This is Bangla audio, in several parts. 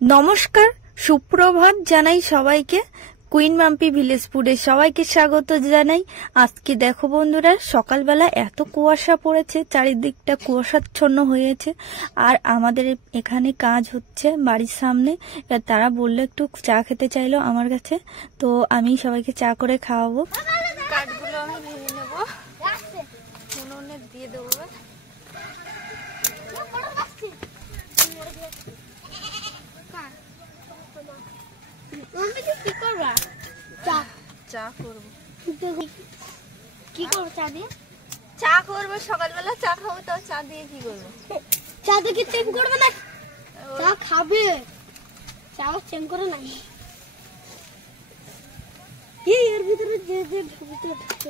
নমস্কার, সুপ্রভাত জানাই সবাইকে। কুইন মাম্পি ভিলেজ ফুডে সবাইকে স্বাগত জানাই। আজকে দেখো বন্ধুরা, সকালবেলা এত কুয়াশা পড়েছে, চারিদিকটা কুয়াশাচ্ছন্ন হয়েছে। আর আমাদের এখানে কাজ হচ্ছে বাড়ির সামনে। তারা বললো একটু চা খেতে চাইলো আমার কাছে, তো আমি সবাইকে চা করে খাওয়াবো। কাঠগুলো আমি ভেঙে নেবো, উনুনে দিয়ে দেবো। চা করবো। কি করবো? চা দিয়ে চা করবো, সকালবেলা চা খাবো, তো চা দিয়ে কি করবো? চা দিয়ে কি চেঞ্জ করবে না? চা খাবে, চা চেঞ্জ করে না। এর ভিতরে যে যে ঢুকতে ঢুকতে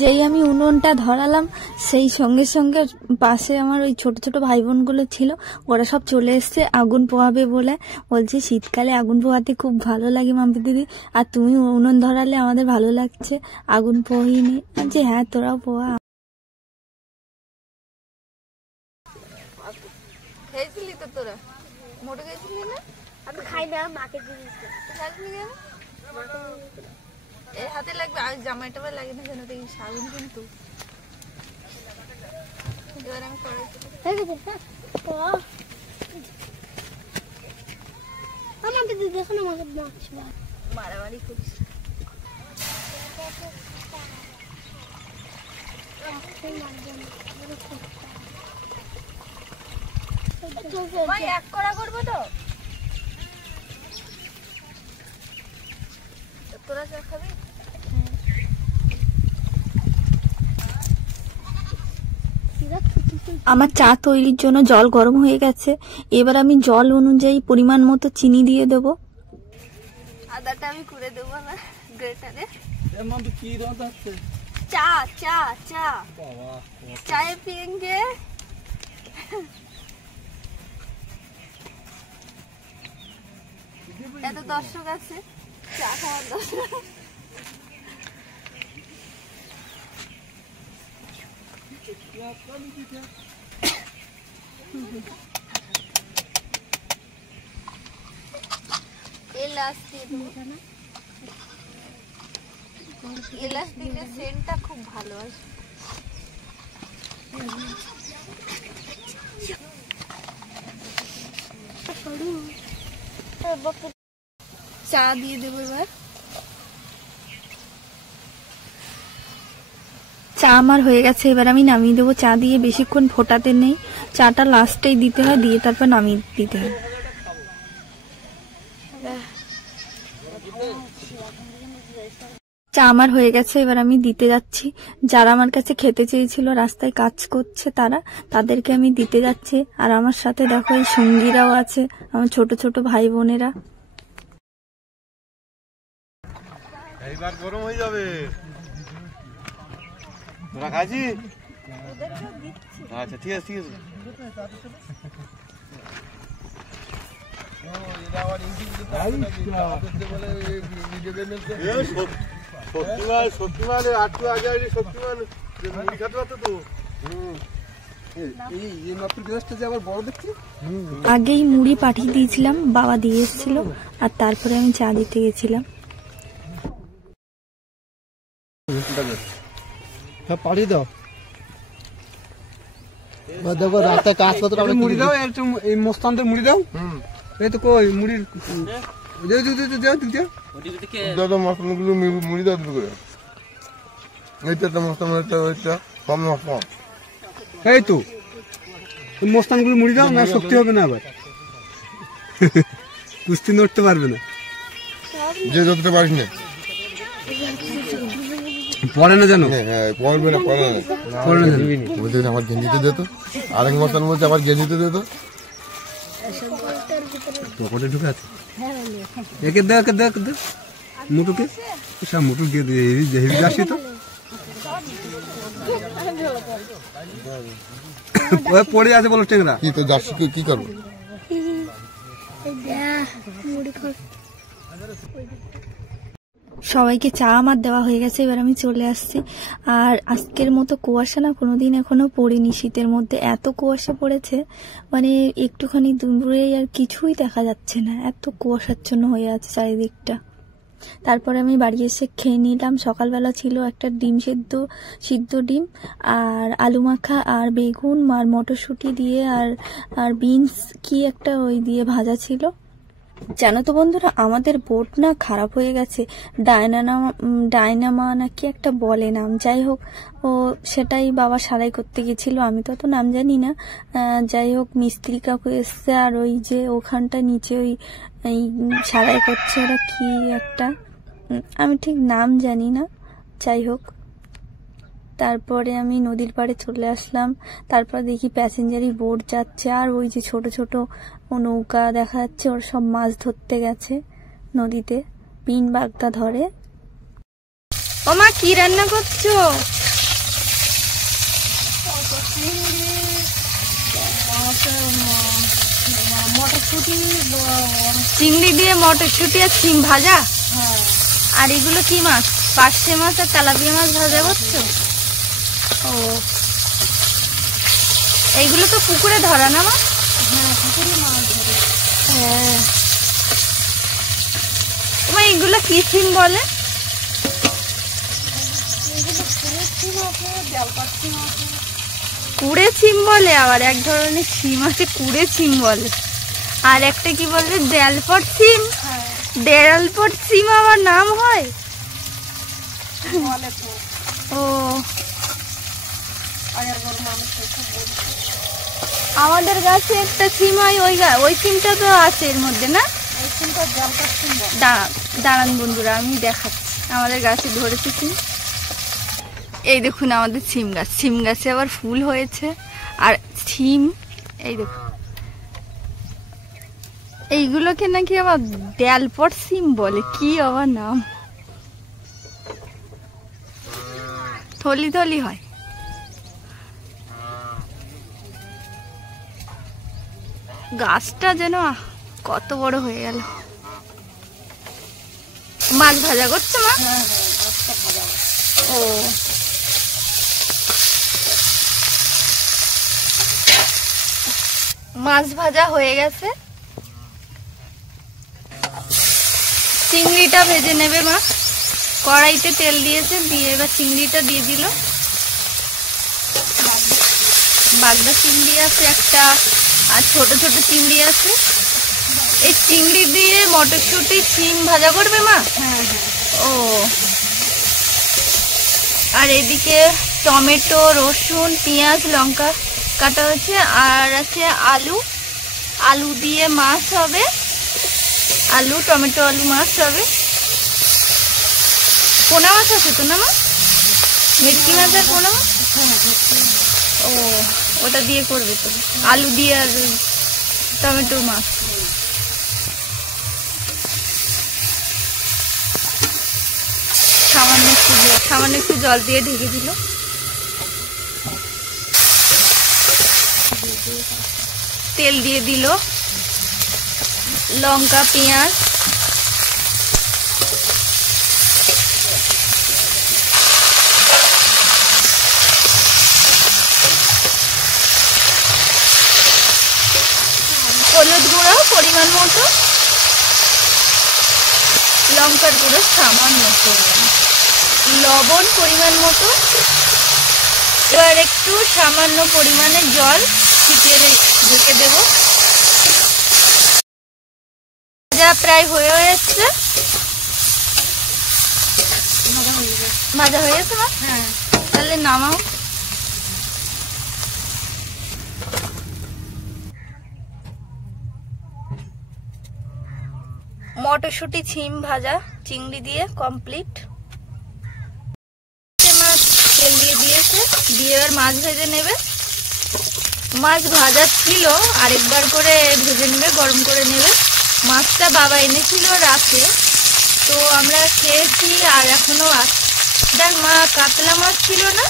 যেই আমি উনুনটা ধরালাম, সেই সঙ্গে সঙ্গে পাশে আমার ওই ছোট ছোট ভাই বোন গুলো ছিল, ওরা সব চলে এসছে আগুন পোহাবে বলে। বলছে শীতকালে আগুন পোহাতে খুব ভালো লাগে মাম্পি দিদি, আর তুমি উনুন ধরালে আমাদের ভালো লাগছে, আগুন পোহিনি। যে হ্যাঁ, তোরাও পোহা। খেয়েছিলি তো তোরা? মোটে খেয়েছিলি না? আমি খাই না, মাকে দিয়েছি। এর হাতে লাগবে, আর জামাইটা লাগে না কেন? দেখি সাগুন কিন্তু। এবার আমি আমাকে দেখো না, আমাকে মারামারি করিস। এক করা করবো তো? তোরা চা খাবি? আমার চা তৈরির জন্য জল গরম হয়ে গেছে। এবার আমি জল অনুযায়ী পরিমাণ মতো চিনি দিয়ে দেব। আদাটা আমি করে দেবো না গ্রেটারে। চা চা চা চায়ে পিয়েঙ্গে। এত দর্শক আছে, চা খাওয়ার দর্শক। এলাচ দিলে সেন্টটা খুব ভালো আসে। চা দিয়ে দেবো এবার। চা আমার হয়ে গেছে, এবার আমি নামিয়ে দেবো। চা দিয়ে বেশিক্ষণ ফোটাতে নেই, চাটা লাস্টেই দিতে হয়, দিয়ে তারপর নামিয়ে দিতে হয়। চা আমার হয়ে গেছে, এবার আমি দিতে যাচ্ছি। যারা আমার কাছে খেতে চেয়েছিল, রাস্তায় কাজ করছে, তাদেরকে আমি দিতে যাচ্ছি। আর আমার সাথে দেখো এই সঙ্গীরাও আছে, আমার ছোট ছোট ভাই বোনেরা। এইবার গরম হয়ে যাবে। তোরা খাইছি? আচ্ছা, ঠিক আছে ঠিক আছে। শক্তিমান আটটু আগে শক্তিমান মুড়ি খাতে পারতো তো। আগেই মুড়ি পাঠিয়ে দিয়েছিলাম, বাবা দিয়ে এসেছিল, আর তারপরে আমি চা দিতে গেছিলাম। পাঠিয়ে দাও। দেখো রাস্তায় কাজ করতে মুড়ি দাও, এই মোস্তানদের মুড়ি দাও। এই তো কই মুড়ির দাদা মশলাগুলো মুড়ি দাও দুটো করে। এইটা মশলা কম মশলা। এই তো মোস্তানগুলো মুড়ি দাও, না শক্তি হবে না, আবার কুস্তি নড়তে পারবে না। যে যতটা পারিস না পড়ে না জানো? পড়বে না, পড়ে না, পড়ে না। বলতে আমার গেঞ্জিতে দিত, আরেক মশান বলছে আবার গেঞ্জিতে দিত। পকেটে ঢুকে আছে, একে দেখ দেখ দেখ মুটুকে, সব মুটু দিয়ে দিয়ে হেভি আসি তো পড়ে আছে। বলো টেংরা কি তো জার্সি কি করবো? সবাইকে চা আমার দেওয়া হয়ে গেছে, এবার আমি চলে আসছি। আর আজকের মতো কুয়াশা না কোনোদিন এখনো পড়েনি। শীতের মধ্যে এত কুয়াশা পড়েছে, মানে একটুখানি দূরে আর কিছুই দেখা যাচ্ছে না, এত কুয়াশাচ্ছন্ন হয়ে আছে চারিদিকটা। তারপরে আমি বাড়ি এসে খেয়ে নিলাম। সকালবেলা ছিল একটা ডিম সিদ্ধ ডিম আর আলু মাখা আর বেগুন আর মটরশুঁটি দিয়ে আর বিনস কি একটা ওই দিয়ে ভাজা ছিল। জানো তো বন্ধুরা, আমাদের বোট না খারাপ হয়ে গেছে, ডায়নামা নাকি একটা বলে নাম, যাই হোক ও সেটাই বাবা সারাই করতে গেছিল, আমি তো নাম জানি না। যাই হোক মিস্ত্রি কাকু এসছে আর ওই যে ওখানটা নিচে ওই সারাই করছে, ওরা কি একটা, আমি ঠিক নাম জানি না। যাই হোক তারপরে আমি নদীর পাড়ে চলে আসলাম। তারপর দেখি প্যাসেঞ্জারি বোট যাচ্ছে আর ওই যে ছোট ছোট নৌকা দেখা যাচ্ছে, ওরা সব মাছ ধরতে গেছে নদীতে, পিন বাগদা ধরে। ও মা, কি রান্না করছো? চিংড়ি দিয়ে মটরশুঁটি আর সিম ভাজা। আর এগুলো কি মাছ? পার্শে মাছ আর তেলাপিয়া মাছ ভাজা করছো? ও, এইগুলো তো পুকুরে ধরা না মা? হ্যাঁ, তোমার এইগুলো কি সিম বলে? কুড়ে সিম বলে, আবার এক ধরনের সিম আছে কুড়ে সিম বলে, আর একটা কি বলে দেলপট সিম। দেলপট সিম আবার নাম হয়? ও, আমাদের গাছে একটা সিম হয়, ওই সিমটা তো আছে এর মধ্যে না? দাঁড়ান বন্ধুরা, আমি দেখাচ্ছি। আমাদের গাছে ধরেছে সিম, এই দেখুন আমাদের সিম গাছে আবার ফুল হয়েছে। আর সিম এই দেখুন, এইগুলোকে নাকি আবার দেলপট সিম বলে, কি আবার নাম, থলি থলি হয়। গাছটা যেন কত বড় হয়ে গেল। মাছ ভাজা করছো মা? ও, মাছ ভাজা হয়ে গেছে, চিংড়িটা ভেজে নেবে মা। কড়াইতে তেল দিয়েছে, দিয়ে এবার চিংড়িটা দিয়ে দিল। বাগদা চিংড়ি আছে একটা, আর ছোট ছোট চিংড়ি আছে। এই চিংড়ি দিয়ে মটরশুঁটি সিম ভাজা করবে মা? ও, আর এদিকে টমেটো, রসুন, পেঁয়াজ, লঙ্কা কাটা হয়েছে, আর আছে আলু দিয়ে মাছ হবে, আলু টমেটো আলু মাছ হবে। পোনা মাছ আছে তো না মা? ভেটকি মাছ আর পোনা মাছ? ও, ওটা দিয়ে করবে তো, আলু দিয়ে আর টমেটো মাছ। সামান্য একটু জল দিয়ে ঢেকে দিল। তেল দিয়ে দিল, লঙ্কা, পেঁয়াজ, হলুদ গুঁড়ো পরিমাণ মতো, লঙ্কার গুঁড়ো সামান্য পরিমাণ, লবণ পরিমাণ মতো। এবার একটু সামান্য পরিমাণে জল ছিটিয়ে ঢেকে দেব। ভাজা প্রায় হয়ে এসছে। ভাজা হয়ে গেছে মা? হ্যাঁ, তাহলে নামাও। মটরশুঁটি সিম ভাজা চিংড়ি দিয়ে কমপ্লিট। মাছ তেল দিয়ে দিয়েছে, দিয়ে এবার মাছ ভেজে নেবে। মাছ ভাজা ছিল, আরেকবার করে ভেজে নেবে, গরম করে নেবে। মাছটা বাবা এনেছিল রাতে, তো আমরা খেয়েছি আর এখনো আছে। দেখ মা, কাতলা মাছ ছিল না?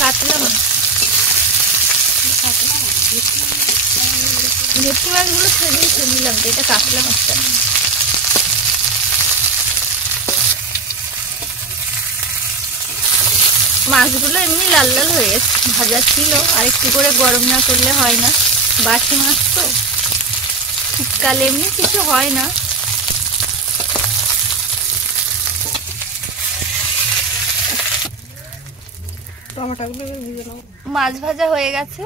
কাতলা মাছ, ভেটকি মাছগুলো সেদিন নিলাম তো, এটা কাতলা মাছটা। মাছগুলো এমনি লাল লাল হয়ে গেছে, ভাজা ছিল, আর একটু করে গরম না করলে হয় না, বাসি মাছ তো, শীতকালে এমনি কিছু হয় না। টমেটোগুলো ভেজে নাও। মাছ ভাজা হয়ে গেছে,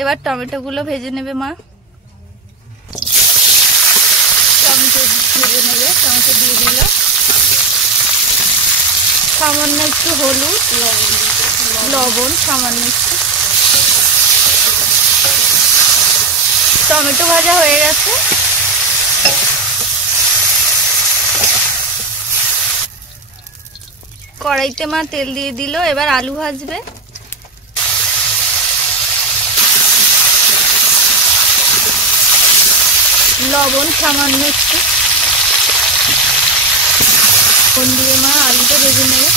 এবার টমেটো গুলো ভেজে নেবে মা। টমেটো ভেজে নেবে, টমেটো দিয়ে দিল, সামান্য একটু হলুদ, লবণ সামান্য একটু। টমেটো ভাজা হয়ে গেছে, কড়াইতে মা তেল দিয়ে দিল, এবার আলু ভাজবে। লবণ সামান্য একটু, লবণ দিয়ে মা আলুটা ভেজে নেবে।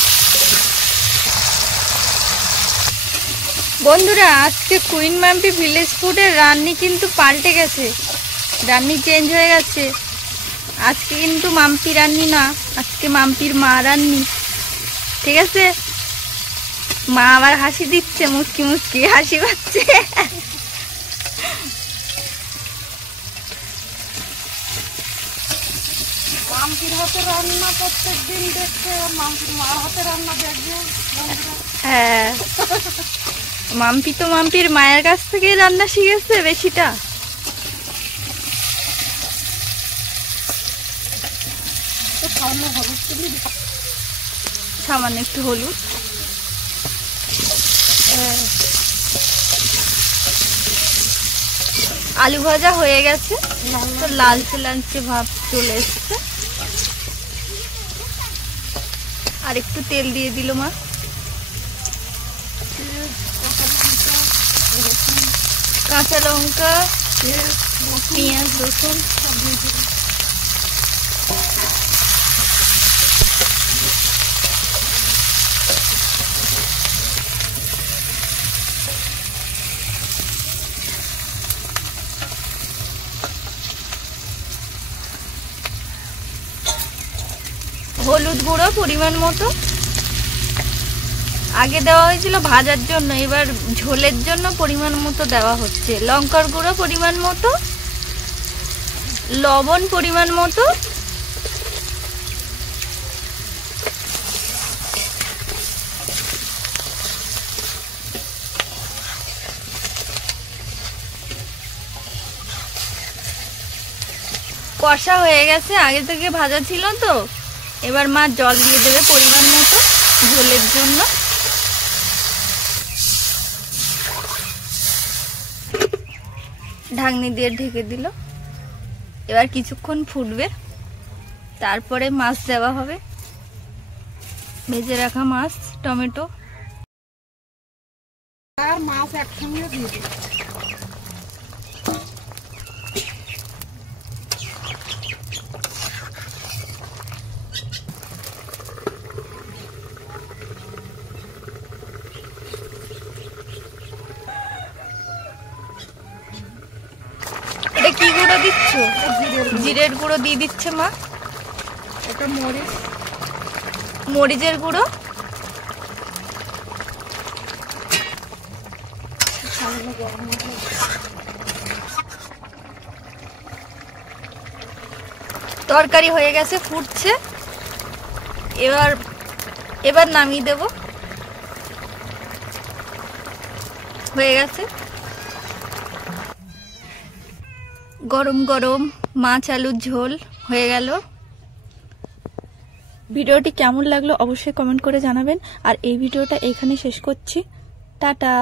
বন্ধুরা, আজকে কুইন মাম্পি ভিলেজ ফুডের রান্নি কিন্তু পাল্টে গেছে, রান্নি চেঞ্জ হয়ে গেছে। আজকে কিন্তু মাম্পি রান্নি না, আজকে মাম্পির মা রান্নি, ঠিক আছে? মা আবার হাসি দিচ্ছে, মুচকি মুচকি হাসি পাচ্ছে। মাম্পির হাতে রান্না প্রত্যেকদিন দেখতে, মাম্পির মার হাতে রান্না দেখবে। হ্যাঁ, মাম্পি তো মাম্পির মায়ের কাছ থেকেই রান্না শিখেছে বেশিটা। সামান্য একটু হলুদ, আলু ভাজা হয়ে গেছে, তো লালচে লালচে ভাব চলে এসছে। আর একটু তেল দিয়ে দিল মা, কাঁচা লঙ্কা, পেঁয়াজ, রসুন সব দিয়ে দিল। হলুদ গুঁড়ো পরিমাণ মতো, আগে দেওয়া হয়েছিল ভাজার জন্য, এবার ঝোলের জন্য পরিমাণ মতো দেওয়া হচ্ছে। লঙ্কার গুঁড়ো পরিমাণ মতো, লবণ পরিমাণ মতো, কষা হয়ে গেছে, আগে থেকে ভাজা ছিল তো। এবার মা জল দিয়ে দেবে পরিমাণ মতো ঝোলের জন্য। ঢাকনি দিয়ে ঢেকে দিল, এবার কিছুক্ষণ ফুটবে, তারপরে মাছ দেওয়া হবে, ভেজে রাখা মাছ, টমেটো আর মাছ একসঙ্গে দিয়ে দিই। এটা কি গুঁড়ো দিচ্ছ? জিরের গুঁড়ো দিয়ে দিচ্ছে মা। এটা মরিচ, মরিচের গুঁড়ো, তরকারি হয়ে গেছে, ফুটছে, এবার নামিয়ে দেব, হয়ে গেছে। গরম গরম মাছ আলুর ঝোল হয়ে গেল। ভিডিওটি কেমন লাগলো অবশ্যই কমেন্ট করে জানাবেন, আর এই ভিডিওটা এখানে শেষ করছি। টাটা।